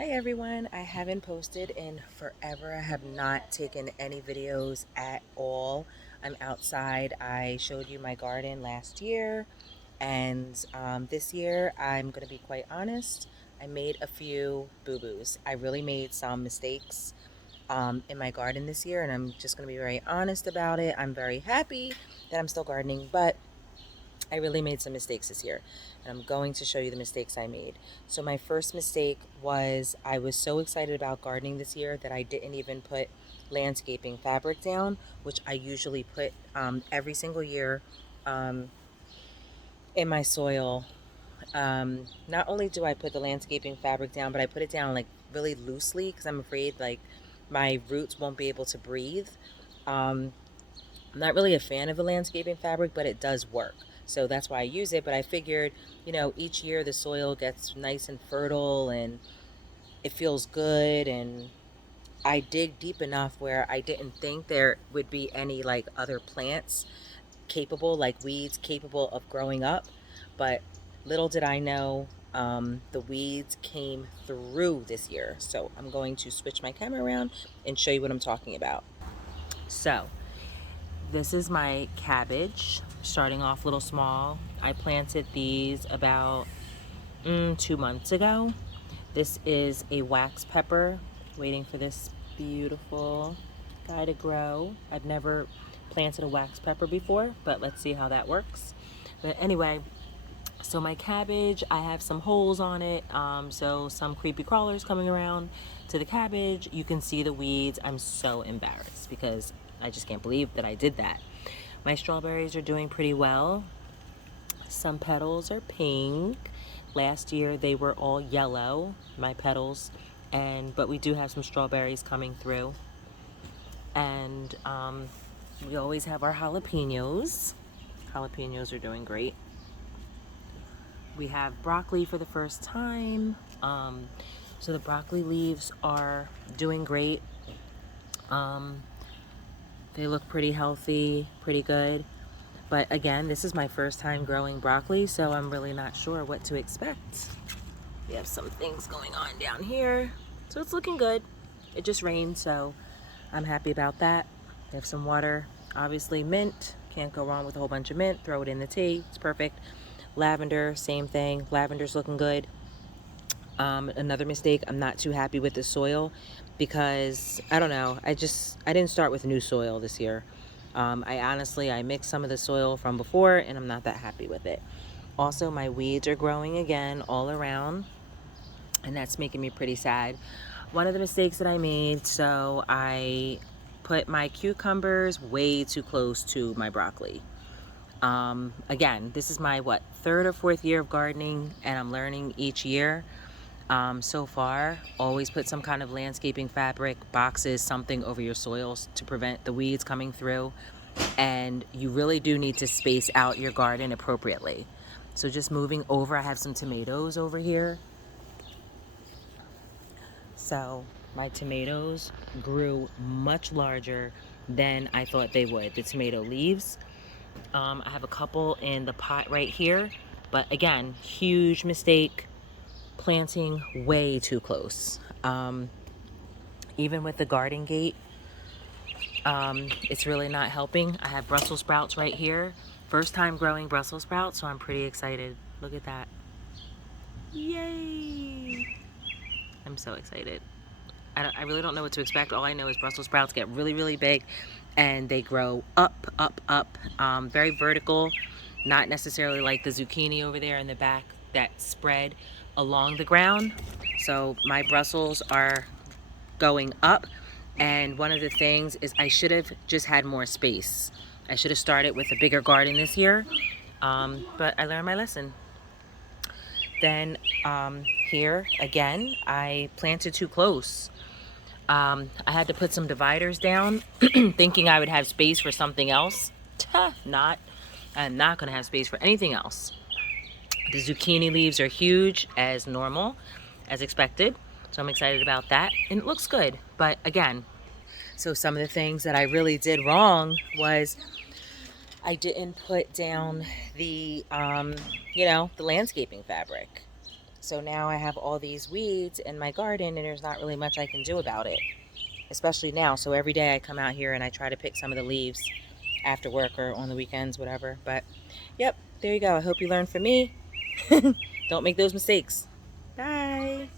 Hi everyone, I haven't posted in forever. I have not taken any videos at all. I'm outside. I showed you my garden last year, and this year I'm going to be quite honest. I made a few boo-boos. I really made some mistakes in my garden this year, and I'm just going to be very honest about it. I'm very happy that I'm still gardening, but I really made some mistakes this year, and I'm going to show you the mistakes I made. So my first mistake was I was so excited about gardening this year that I didn't even put landscaping fabric down, which I usually put every single year um, in my soil. Not only do I put the landscaping fabric down, but I put it down like really loosely because I'm afraid like my roots won't be able to breathe. Um, I'm not really a fan of the landscaping fabric, but it does work. So that's why I use it. But I figured, each year the soil gets nice and fertile and it feels good. And I dig deep enough where I didn't think there would be any like other plants capable, like weeds capable of growing up. But little did I know, the weeds came through this year. So I'm going to switch my camera around and show you what I'm talking about. So this is my cabbage, starting off a little small. I planted these about 2 months ago. This is a wax pepper, waiting for this beautiful guy to grow. I've never planted a wax pepper before, but let's see how that works. But anyway, so my cabbage, I have some holes on it, so some creepy crawlers coming around to the cabbage. You can see the weeds. I'm so embarrassed because I just can't believe that I did that. My strawberries are doing pretty well. Some petals are pink. Last year they were all yellow, my petals, but we do have some strawberries coming through. And we always have our jalapenos. Jalapenos are doing great. We have broccoli for the first time. So the broccoli leaves are doing great. They look pretty healthy, pretty good. But again, this is my first time growing broccoli, so I'm really not sure what to expect. We have some things going on down here. So it's looking good. It just rained, so I'm happy about that. We have some water. Obviously mint. Can't go wrong with a whole bunch of mint. Throw it in the tea. It's perfect. Lavender, same thing. Lavender's looking good. Another mistake, I'm not too happy with the soil because I don't know, I didn't start with new soil this year. I mixed some of the soil from before and I'm not that happy with it. Also, my weeds are growing again all around, and that's making me pretty sad. One of the mistakes that I made, so I put my cucumbers way too close to my broccoli. Again, this is my third or fourth year of gardening, and I'm learning each year. So far, always put some kind of landscaping fabric, boxes, something over your soils to prevent the weeds coming through. And you really do need to space out your garden appropriately. So just moving over, I have some tomatoes over here. So my tomatoes grew much larger than I thought they would, the tomato leaves. I have a couple in the pot right here, but again, huge mistake, planting way too close. Even with the garden gate, it's really not helping. I have Brussels sprouts right here. First time growing Brussels sprouts, so I'm pretty excited. Look at that. Yay! I'm so excited. I really don't know what to expect. All I know is Brussels sprouts get really, really big and they grow up, up, up. Very vertical, not necessarily like the zucchini over there in the back that spread along the ground. So my Brussels are going up, and one of the things is I should have just had more space. I should have started with a bigger garden this year, but I learned my lesson. Then here again, I planted too close. I had to put some dividers down thinking I would have space for something else. Not. I'm not going to have space for anything else. The zucchini leaves are huge as normal, as expected. So I'm excited about that. And it looks good. But again, so some of the things that I really did wrong was I didn't put down the landscaping fabric. So now I have all these weeds in my garden and there's not really much I can do about it, especially now. So every day I come out here and I try to pick some of the leaves after work or on the weekends, whatever. But yep, there you go. I hope you learned from me. Don't make those mistakes. Bye.